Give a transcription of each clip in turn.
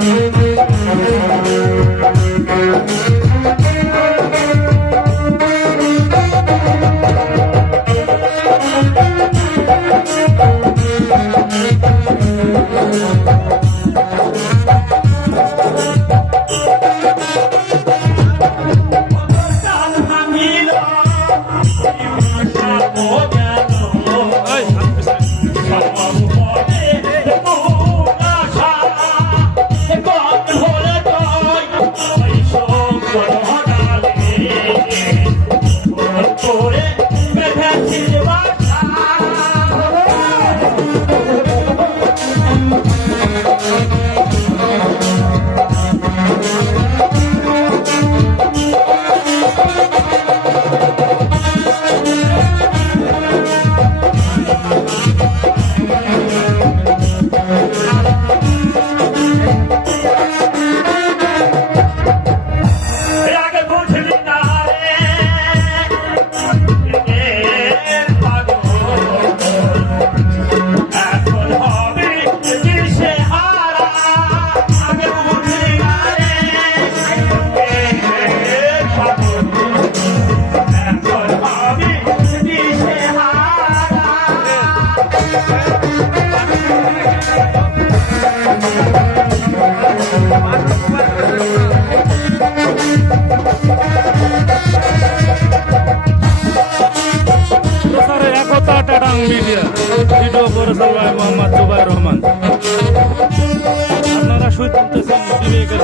Thank you. Till you walk video পরিচালক ভাই মোহাম্মদ জুবাই রহমান। আপনারা শুনতেছেন বিবেকের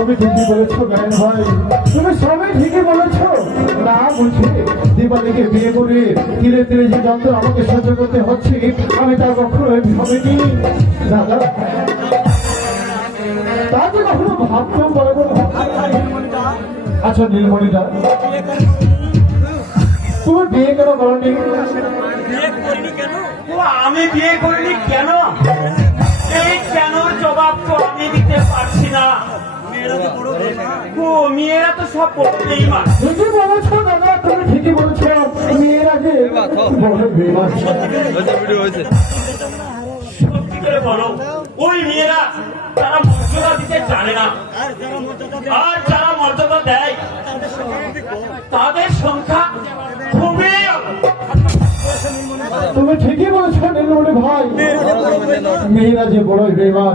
সবই ঠিকই বলেছ গায়ন ভাই তুমি সবই ঠিকই বলেছ। না বলছি দিবালিকে বিয়ে করে ধীরে ধীরে যে যন্ত্র আমাকে সহ্য করতে হচ্ছে, আমি তা কখনো ভাবিনি। দাদা, তা কখনো ভাবতেও পারব না। আচ্ছা কেন আমি বিয়ে করিনি কেন? এই কেন জবাব তো আমি দিতে পারছি না? মেয়েরা তো সব পড়তেই ঠিকই বলেছ দাদা তুমি ঠিকই বলেছ। মেয়েরা যে বড় বেমান সত্যি করে বলো ওই মেয়েরা তারা মর্যাদা দিতে জানে না। আর যারা মর্যাদা দেয়? তাদের সংখ্যা খুবই তুমি ঠিকই বলেছ ভাই। মেয়েরা যে বড়ই বেমান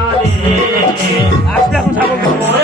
ডালে আসলে এখন ছাগল ওই